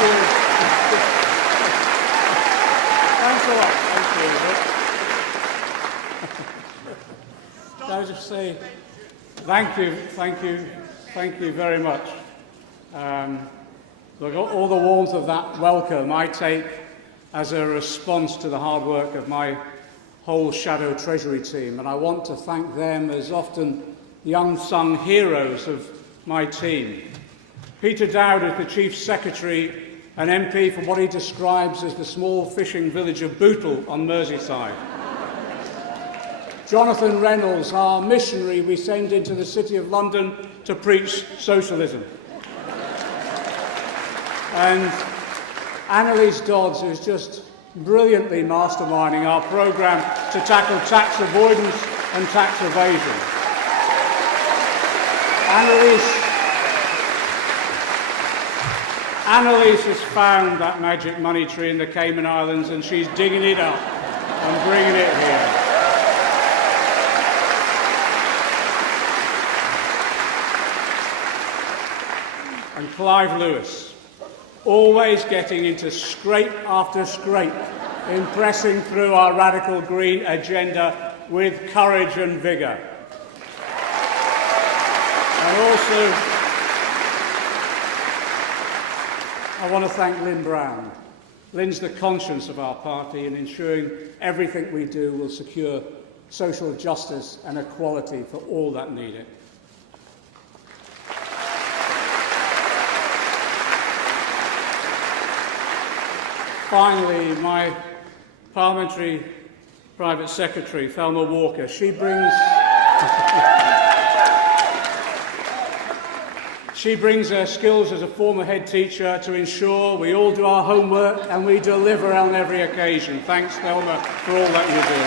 you. Thanks a lot. Thank you. Can I just say thank you very much. Look, all the warmth of that welcome I take as a response to the hard work of my whole Shadow Treasury team, and I want to thank them as often the unsung heroes of my team. Peter Dowd is the Chief Secretary and MP from what he describes as the small fishing village of Bootle on Merseyside. Jonathan Reynolds, our missionary we send into the City of London to preach socialism. And Annalise Dodds, who's just brilliantly masterminding our programme to tackle tax avoidance and tax evasion. Annalise has found that magic money tree in the Cayman Islands, and she's digging it up and bringing it here. And Clive Lewis, always getting into scrape after scrape, impressing through our radical green agenda with courage and vigour. And also, I want to thank Lynn Brown. Lynn's the conscience of our party in ensuring everything we do will secure social justice and equality for all that need it. Finally, my parliamentary private secretary, Thelma Walker, she brings her skills as a former head teacher to ensure we all do our homework and we deliver on every occasion. Thanks, Thelma, for all that you do.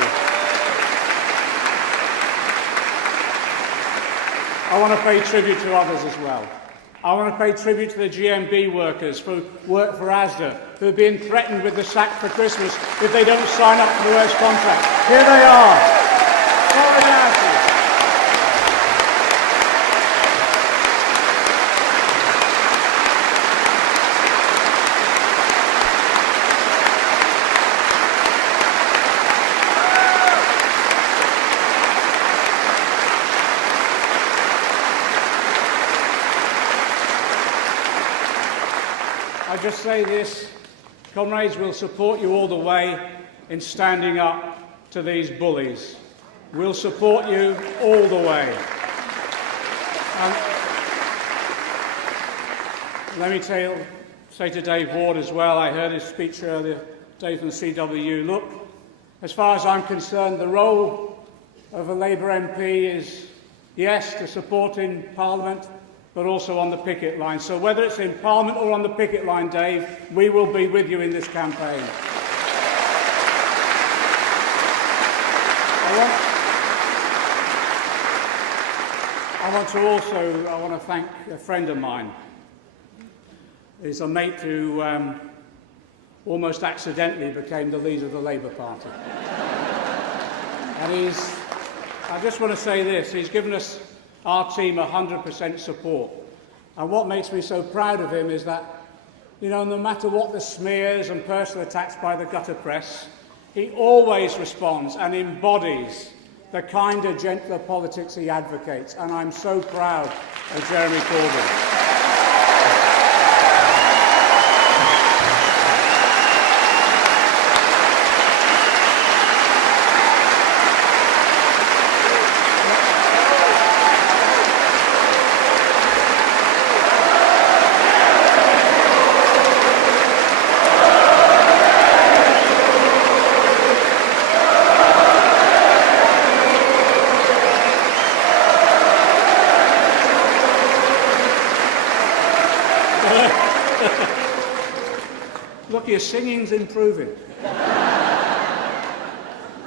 I want to pay tribute to others as well. I want to pay tribute to the GMB workers who work for ASDA, who are being threatened with the sack for Christmas if they don't sign up for the worst contract. Here they are. Solidarity. I just say this, comrades, we'll support you all the way in standing up to these bullies. We'll support you all the way. Let me say to Dave Ward as well, I heard his speech earlier, Dave from the CWU. Look, as far as I'm concerned, the role of a Labour MP is, yes, to support in Parliament, but also on the picket line. So whether it's in Parliament or on the picket line, Dave, we will be with you in this campaign. I want to thank a friend of mine. He's a mate who almost accidentally became the leader of the Labour Party. And I just want to say this, he's given us our team 100% support. And what makes me so proud of him is that, no matter what the smears and personal attacks by the gutter press, he always responds and embodies the kinder, gentler politics he advocates. And I'm so proud of Jeremy Corbyn. Look, your singing's improving.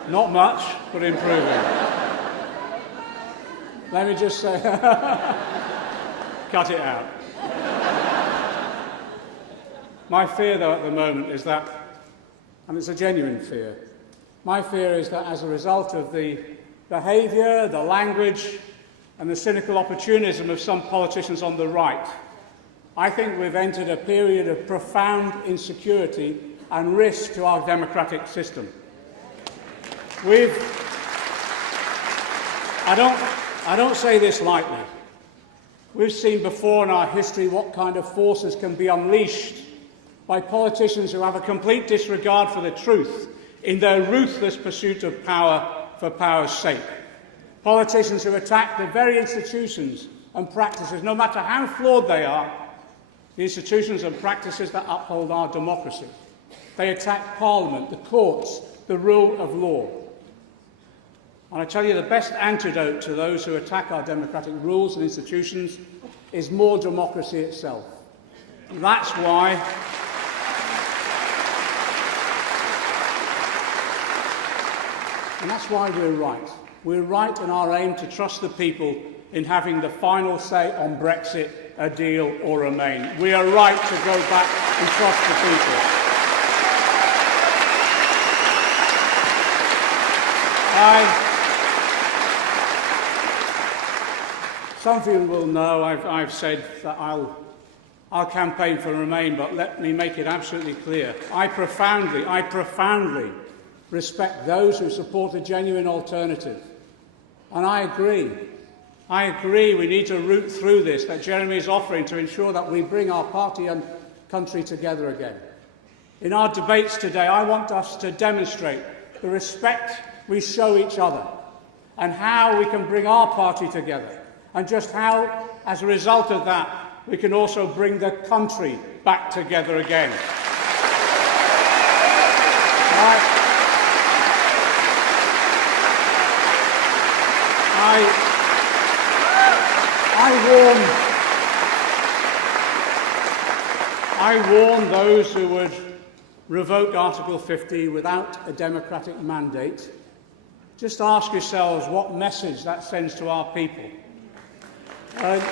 Not much, but improving. Let me just say, cut it out. My fear, though, at the moment is that, and it's a genuine fear, my fear is that as a result of the behaviour, the language, and the cynical opportunism of some politicians on the right, I think we've entered a period of profound insecurity and risk to our democratic system. I don't say this lightly. We've seen before in our history what kind of forces can be unleashed by politicians who have a complete disregard for the truth in their ruthless pursuit of power for power's sake. Politicians who attack the very institutions and practices, no matter how flawed they are, the institutions and practices that uphold our democracy. They attack Parliament, the courts, the rule of law. And I tell you, the best antidote to those who attack our democratic rules and institutions is more democracy itself. And that's why we're right. We're right in our aim to trust the people in having the final say on Brexit, a deal or remain. We are right to go back and trust the people. Some of you will know I've said that I'll campaign for Remain, but let me make it absolutely clear. I profoundly respect those who support a genuine alternative. And I agree we need to root through this that Jeremy is offering to ensure that we bring our party and country together again. In our debates today, I want us to demonstrate the respect we show each other and how we can bring our party together, and just how, as a result of that, we can also bring the country back together again. I warn those who would revoke Article 50 without a democratic mandate. Just ask yourselves what message that sends to our people. An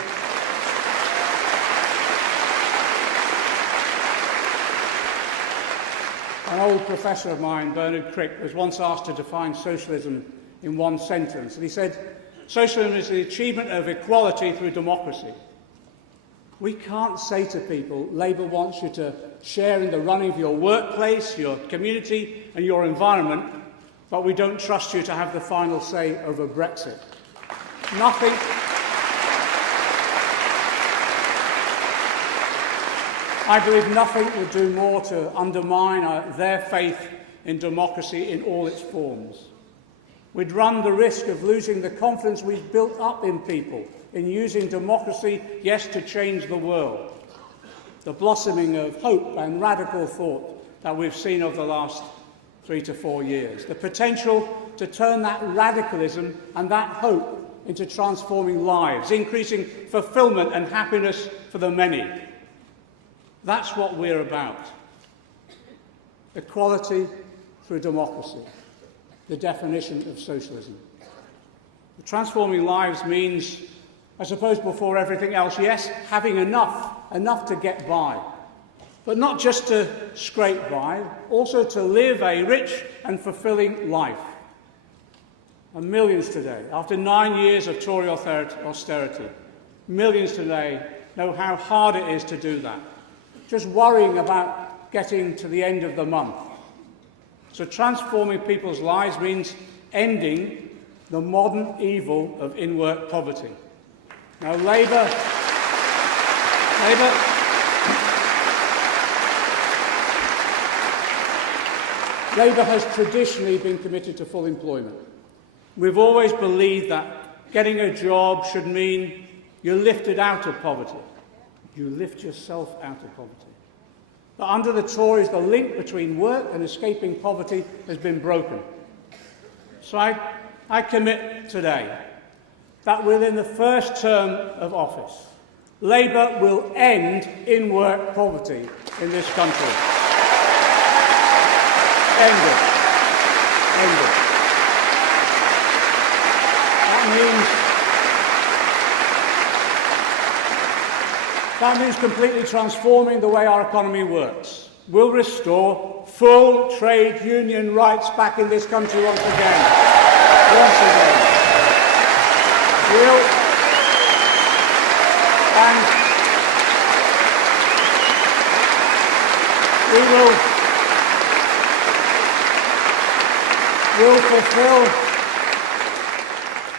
old professor of mine, Bernard Crick, was once asked to define socialism in one sentence, and he said, "Socialism is the achievement of equality through democracy." We can't say to people, Labour wants you to share in the running of your workplace, your community and your environment, but we don't trust you to have the final say over Brexit. I believe nothing would do more to undermine their faith in democracy in all its forms. We'd run the risk of losing the confidence we've built up in people in using democracy, yes, to change the world. The blossoming of hope and radical thought that we've seen over the last 3 to 4 years. The potential to turn that radicalism and that hope into transforming lives, increasing fulfilment and happiness for the many. That's what we're about. Equality through democracy, the definition of socialism. Transforming lives means, I suppose before everything else, yes, having enough to get by. But not just to scrape by, also to live a rich and fulfilling life. And millions today, after 9 years of Tory austerity, millions today know how hard it is to do that. Just worrying about getting to the end of the month. So transforming people's lives means ending the modern evil of in-work poverty. Now, Labour has traditionally been committed to full employment. We've always believed that getting a job should mean you're lifted out of poverty. You lift yourself out of poverty. But under the Tories, the link between work and escaping poverty has been broken. So I commit today that within the first term of office, Labour will end in-work poverty in this country. End it. End it. That means completely transforming the way our economy works. We'll restore full trade union rights back in this country once again. Once again.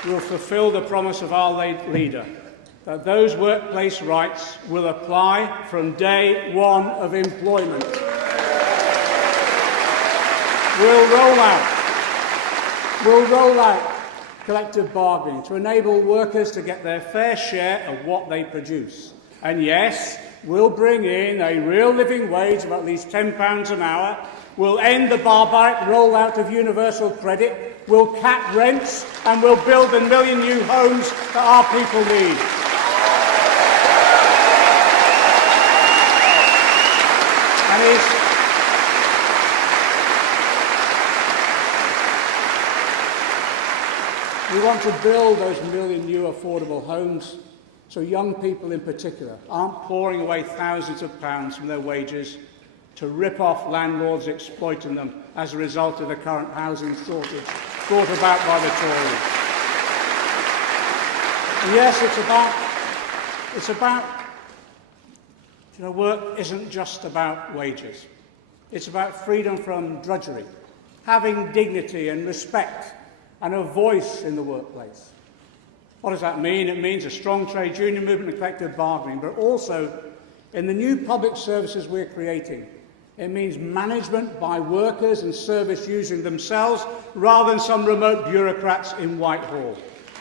we'll fulfill the promise of our leader, that those workplace rights will apply from day one of employment. We'll roll out collective bargaining to enable workers to get their fair share of what they produce. And yes, we'll bring in a real living wage of at least £10 an hour. We'll end the barbaric rollout of universal credit. We'll cap rents, and we'll build the million new homes that our people need. We want to build those million new affordable homes so young people in particular aren't pouring away thousands of pounds from their wages to rip off landlords exploiting them as a result of the current housing shortage brought about by the Tories. And yes, work isn't just about wages. It's about freedom from drudgery, having dignity and respect and a voice in the workplace. What does that mean? It means a strong trade union movement and collective bargaining, but also in the new public services we're creating, it means management by workers and service using themselves rather than some remote bureaucrats in Whitehall.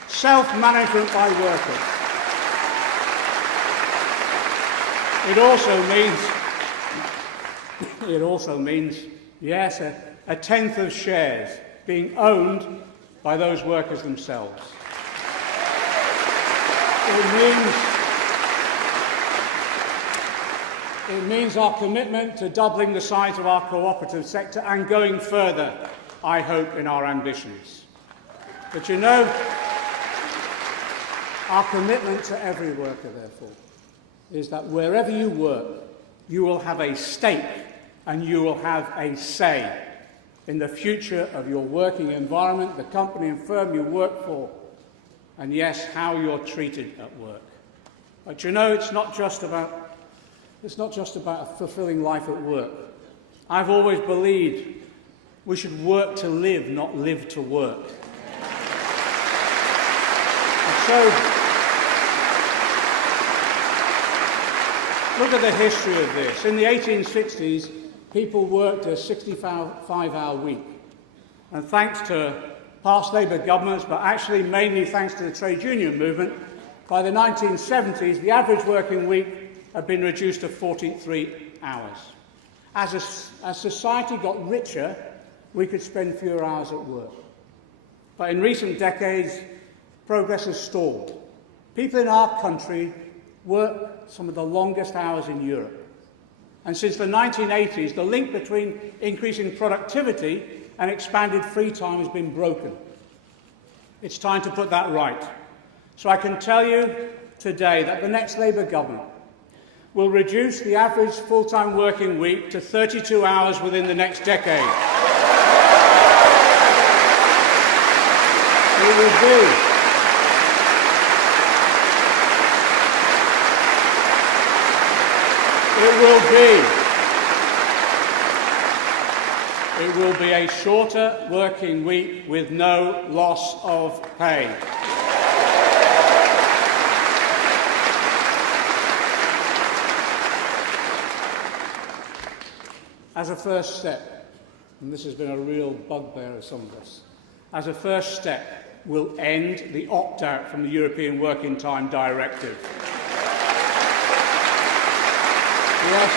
Self-management by workers. It also means, yes, a tenth of shares being owned by those workers themselves. It means our commitment to doubling the size of our cooperative sector and going further, I hope, in our ambitions. But our commitment to every worker, therefore, is that wherever you work, you will have a stake and you will have a say in the future of your working environment, the company and firm you work for, and yes, how you're treated at work. But it's not just about fulfilling life at work. I've always believed we should work to live, not live to work. And so, look at the history of this. In the 1860s, people worked a 65-hour week. And thanks to past Labour governments, but actually mainly thanks to the trade union movement, by the 1970s, the average working week had been reduced to 43 hours. As society got richer, we could spend fewer hours at work. But in recent decades, progress has stalled. People in our country work some of the longest hours in Europe. And since the 1980s, the link between increasing productivity and expanded free time has been broken. It's time to put that right. So I can tell you today that the next Labour government will reduce the average full-time working week to 32 hours within the next decade. It will be a shorter working week with no loss of pay. As a first step, and this has been a real bugbear of some of us, as a first step, we'll end the opt-out from the European Working Time Directive. Yes,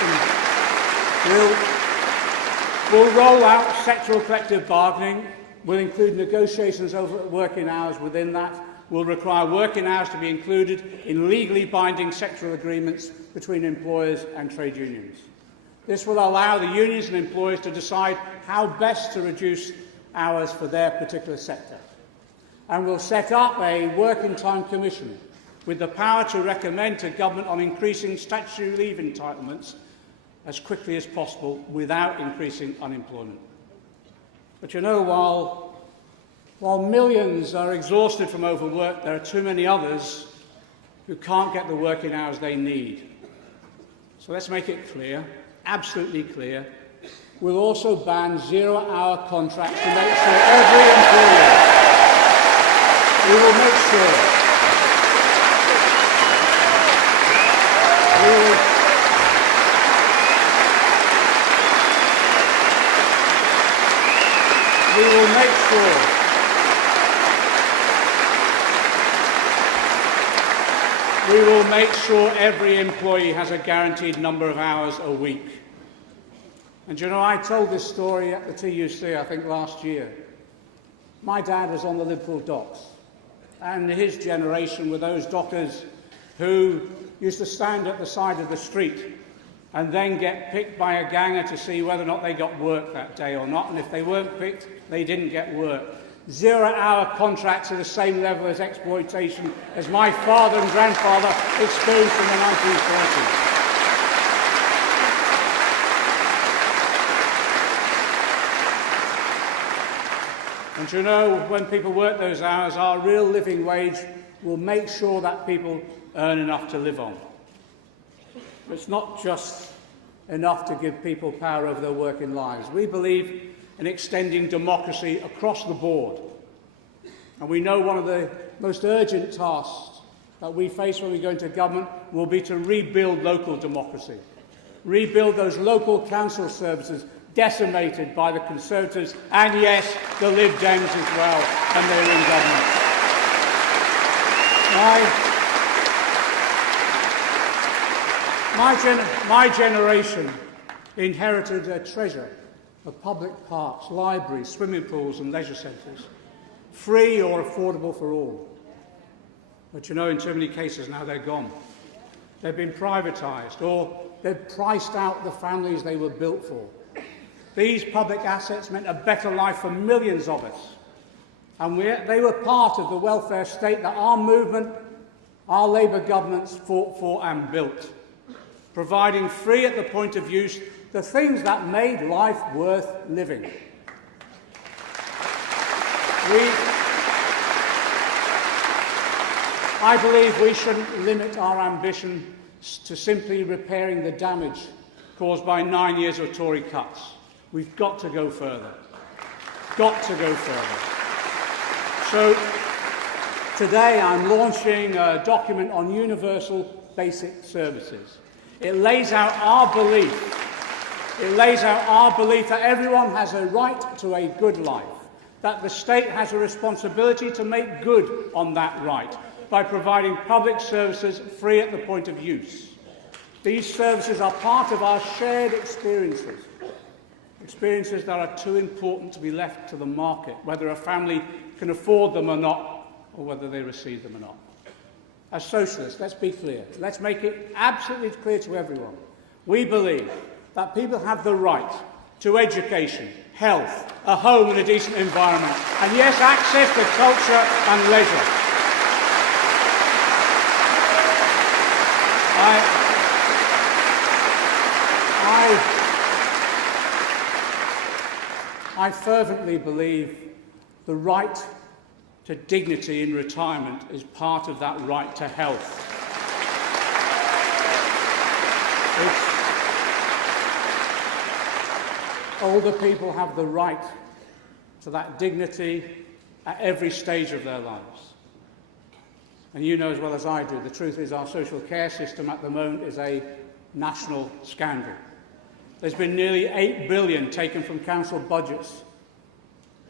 we'll roll out sectoral collective bargaining. We'll include negotiations over working hours within that. We'll require working hours to be included in legally binding sectoral agreements between employers and trade unions. This will allow the unions and employers to decide how best to reduce hours for their particular sector. And we'll set up a working time commission with the power to recommend to government on increasing statutory leave entitlements as quickly as possible without increasing unemployment. But while millions are exhausted from overwork, there are too many others who can't get the working hours they need. So let's make it clear, absolutely clear. We'll also ban zero-hour contracts to make sure every employer, we will make sure, we will make sure every employee has a guaranteed number of hours a week. And you know, I told this story at the TUC, I think last year. My dad was on the Liverpool docks, and his generation were those dockers who used to stand at the side of the street and then get picked by a ganger to see whether or not they got work that day or not, and if they weren't picked, they didn't get work. Zero-hour contracts are the same level as exploitation as my father and grandfather experienced in the 1930s. And you know, when people work those hours, our real living wage will make sure that people earn enough to live on. It's not just enough to give people power over their working lives. We believe in extending democracy across the board. And we know one of the most urgent tasks that we face when we go into government will be to rebuild local democracy. Rebuild those local council services decimated by the Conservatives and, yes, the Lib Dems as well, when they were in government. My generation inherited a treasure of public parks, libraries, swimming pools and leisure centres, free or affordable for all. But you know, in too many cases now they're gone. They've been privatised, or they've priced out the families they were built for. These public assets meant a better life for millions of us. And they were part of the welfare state that our movement, our Labour governments fought for and built, providing free at the point of use the things that made life worth living. I believe we shouldn't limit our ambition to simply repairing the damage caused by 9 years of Tory cuts. We've got to go further. Got to go further. So today I'm launching a document on universal basic services. It lays out our belief. It lays out our belief that everyone has a right to a good life, that the state has a responsibility to make good on that right by providing public services free at the point of use. These services are part of our shared experiences, experiences that are too important to be left to the market, whether a family can afford them or not, or whether they receive them or not. As socialists, let's be clear. Let's make it absolutely clear to everyone. We believe that people have the right to education, health, a home and a decent environment, and yes, access to culture and leisure. I fervently believe the right to dignity in retirement is part of that right to health. Older people have the right to that dignity at every stage of their lives. And you know as well as I do, the truth is our social care system at the moment is a national scandal. There's been nearly £8 billion taken from council budgets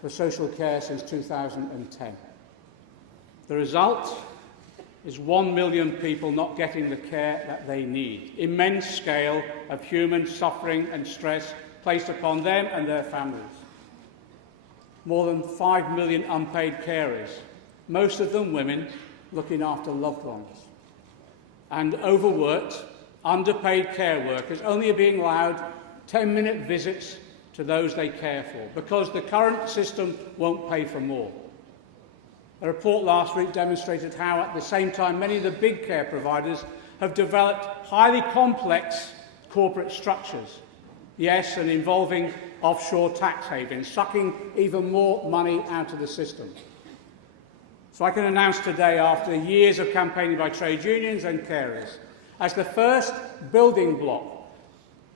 for social care since 2010. The result is 1 million people not getting the care that they need. Immense scale of human suffering and stress placed upon them and their families. More than 5 million unpaid carers, most of them women looking after loved ones. And overworked, underpaid care workers only being allowed 10-minute visits to those they care for, because the current system won't pay for more. A report last week demonstrated how, at the same time, many of the big care providers have developed highly complex corporate structures, yes, and involving offshore tax havens, sucking even more money out of the system. So I can announce today, after years of campaigning by trade unions and carers, As the first building block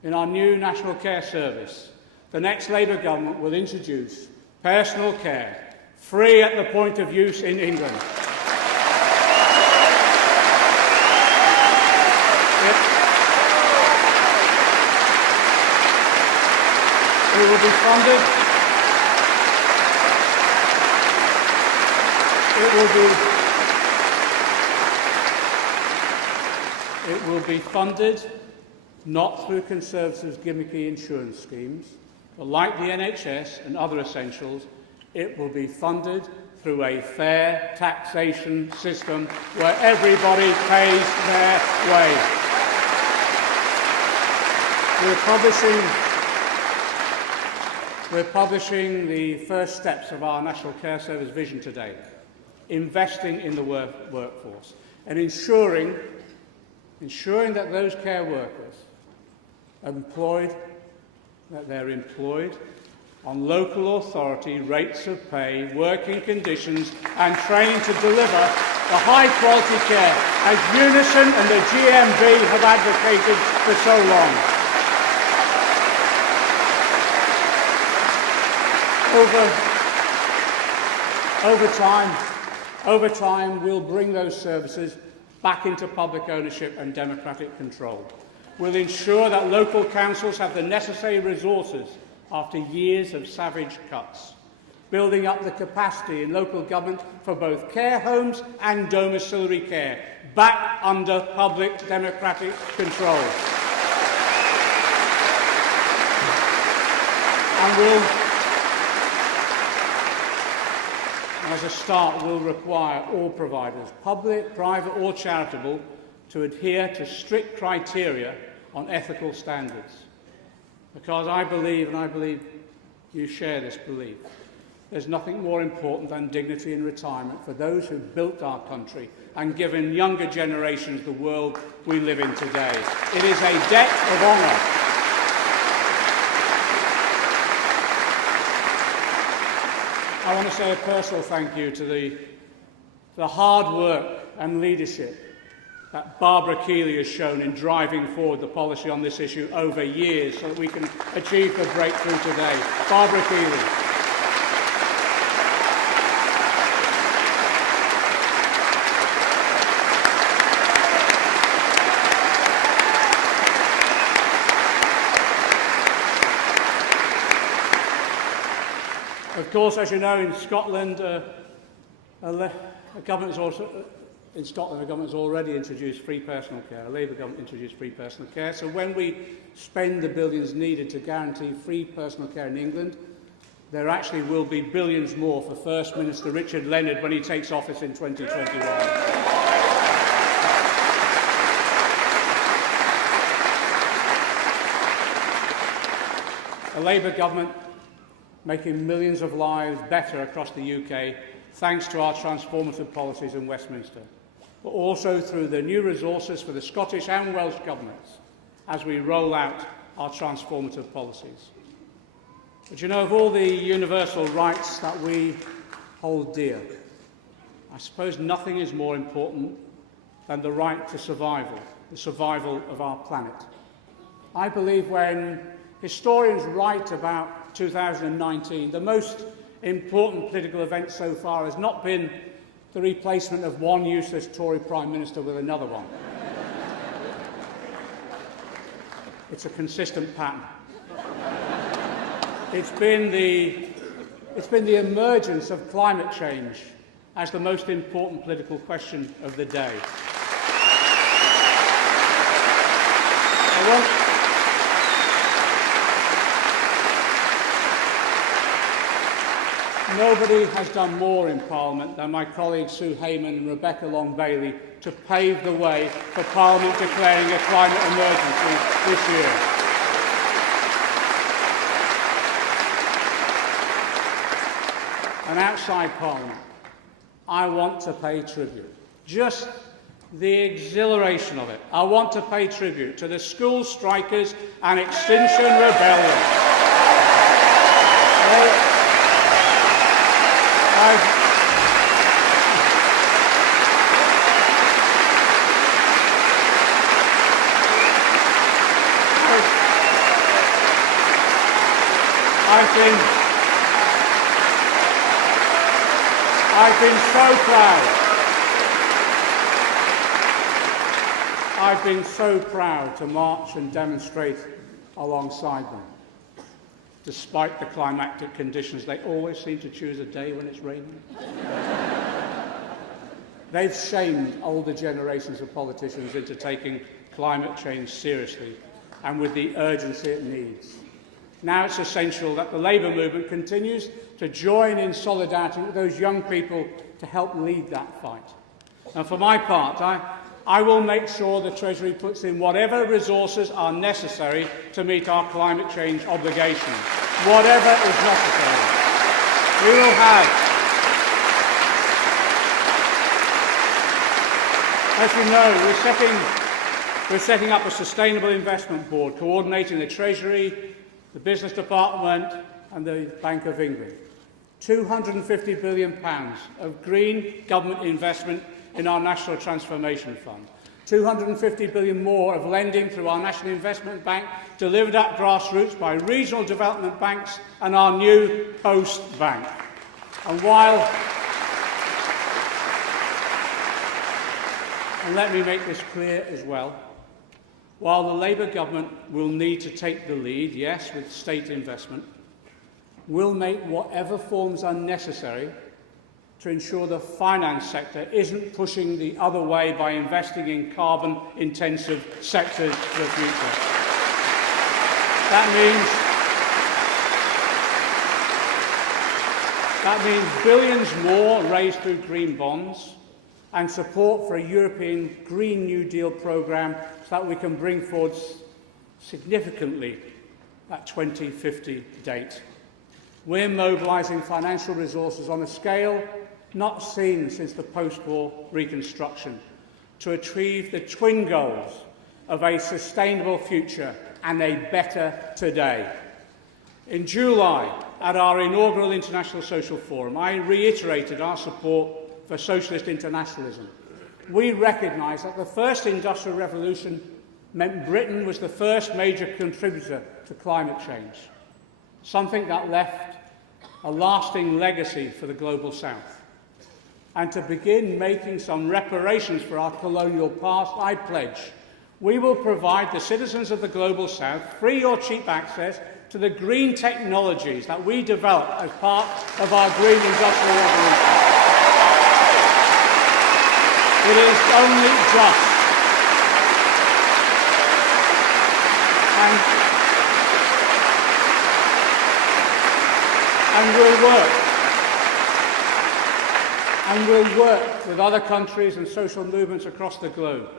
in our new National Care Service, the next Labour government will introduce personal care, free at the point of use in England. It will be funded. It will be funded not through Conservatives' gimmicky insurance schemes, but like the NHS and other essentials, it will be funded through a fair taxation system where everybody pays their way. We're publishing the first steps of our National Care Service vision today, investing in the workforce and ensuring that those care workers they're employed on local authority rates of pay, working conditions and training to deliver the high-quality care as Unison and the GMB have advocated for so long. Over time, we'll bring those services back into public ownership and democratic control. We'll ensure that local councils have the necessary resources after years of savage cuts, building up the capacity in local government for both care homes and domiciliary care, back under public democratic control. And as a start, will require all providers, public, private or charitable, to adhere to strict criteria on ethical standards. Because I believe, and I believe you share this belief, there's nothing more important than dignity in retirement for those who built our country and given younger generations the world we live in today. It is a debt of honour. I want to say a personal thank you to the hard work and leadership that Barbara Keeley has shown in driving forward the policy on this issue over years so that we can achieve the breakthrough today. Barbara Keeley. Of course, as you know, in Scotland, the government has already introduced free personal care. A Labour government introduced free personal care. So when we spend the billions needed to guarantee free personal care in England, there actually will be billions more for First Minister Richard Leonard when he takes office in 2021. A Labour government making millions of lives better across the UK thanks to our transformative policies in Westminster, but also through the new resources for the Scottish and Welsh governments as we roll out our transformative policies. But you know, of all the universal rights that we hold dear, I suppose nothing is more important than the right to survival, the survival of our planet. I believe when historians write about 2019, the most important political event so far has not been the replacement of one useless Tory Prime Minister with another one. It's a consistent pattern. It's been the emergence of climate change as the most important political question of the day. Nobody has done more in Parliament than my colleagues Sue Hayman and Rebecca Long-Bailey to pave the way for Parliament declaring a climate emergency this year. And outside Parliament, I want to pay tribute. Just the exhilaration of it. I want to pay tribute to the school strikers and Extinction Rebellion. I've been so proud. I've been so proud to march and demonstrate alongside them. Despite the climatic conditions, they always seem to choose a day when it's raining. They've shamed older generations of politicians into taking climate change seriously and with the urgency it needs. Now it's essential that the Labour movement continues to join in solidarity with those young people to help lead that fight. And for my part, I will make sure the Treasury puts in whatever resources are necessary to meet our climate change obligations. Whatever is necessary. We will have, as you know, we're setting up a Sustainable Investment Board, coordinating the Treasury, the Business Department and the Bank of England. £250 billion of green government investment in our National Transformation Fund. £250 billion more of lending through our National Investment Bank, delivered at grassroots by regional development banks and our new Post Bank. And let me make this clear as well, while the Labour government will need to take the lead, yes, with state investment, we'll make whatever forms are necessary to ensure the finance sector isn't pushing the other way by investing in carbon-intensive sectors for the future. That means billions more raised through green bonds and support for a European Green New Deal programme so that we can bring forward significantly that 2050 date. We're mobilising financial resources on a scale not seen since the post-war reconstruction to achieve the twin goals of a sustainable future and a better today. In July, at our inaugural International Social Forum, I reiterated our support for socialist internationalism. We recognise that the first industrial revolution meant Britain was the first major contributor to climate change, something that left a lasting legacy for the Global South. And to begin making some reparations for our colonial past, I pledge we will provide the citizens of the Global South free or cheap access to the green technologies that we developed as part of our green industrial revolution. It is only just. And we'll work with other countries and social movements across the globe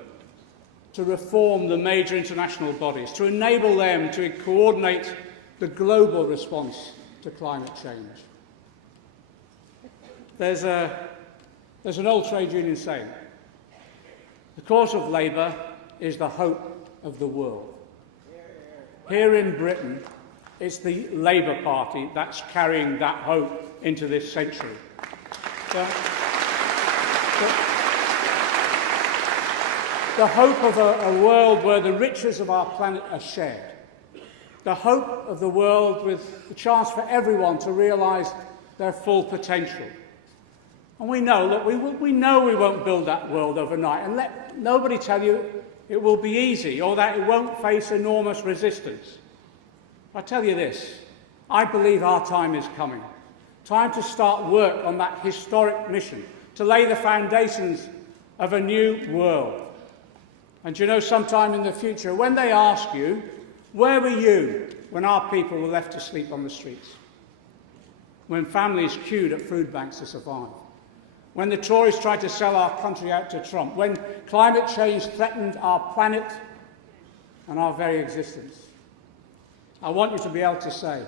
to reform the major international bodies, to enable them to coordinate the global response to climate change. There's an old trade union saying, the cause of Labour is the hope of the world. Here in Britain, it's the Labour Party that's carrying that hope into this century. The hope of a world where the riches of our planet are shared. The hope of the world with the chance for everyone to realise their full potential. And we know that we won't build that world overnight. And let nobody tell you it will be easy or that it won't face enormous resistance. I tell you this, I believe our time is coming. Time to start work on that historic mission, to lay the foundations of a new world. And you know, sometime in the future, when they ask you, where were you when our people were left to sleep on the streets? When families queued at food banks to survive? When the Tories tried to sell our country out to Trump? When climate change threatened our planet and our very existence? I want you to be able to say,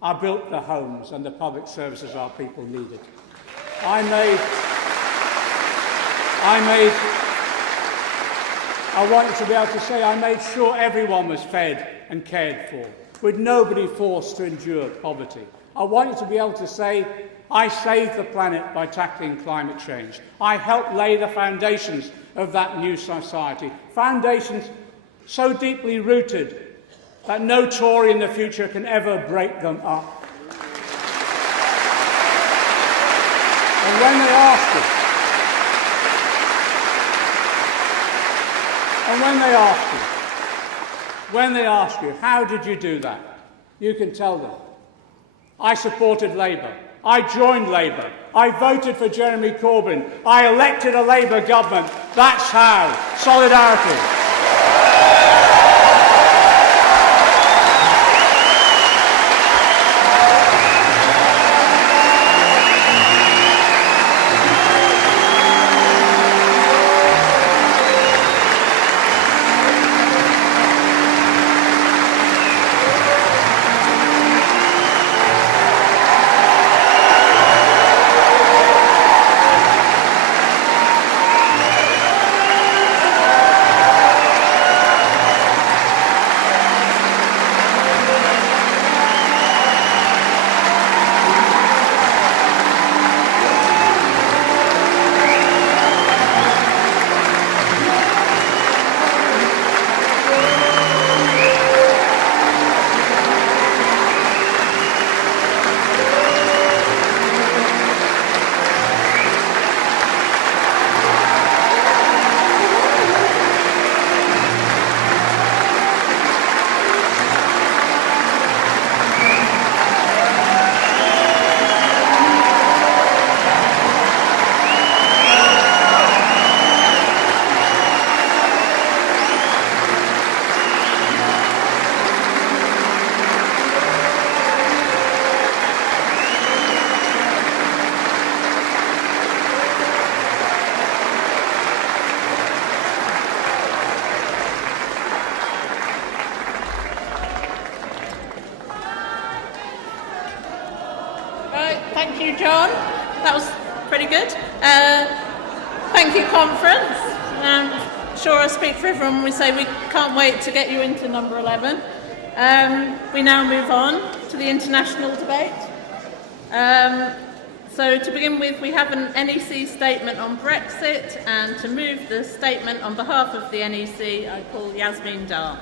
I built the homes and the public services our people needed. I want you to be able to say, I made sure everyone was fed and cared for, with nobody forced to endure poverty. I want you to be able to say, I saved the planet by tackling climate change. I helped lay the foundations of that new society. Foundations so deeply rooted that no Tory in the future can ever break them up. And when they ask you, how did you do that? You can tell them. I supported Labour. I joined Labour. I voted for Jeremy Corbyn. I elected a Labour government. That's how. Solidarity. Thank you, John. That was pretty good. Thank you, conference. I'm sure I speak for everyone when we say we can't wait to get you into number 11. We now move on to the international debate. So to begin with, we have an NEC statement on Brexit, and to move the statement on behalf of the NEC, I call Yasmin Dar.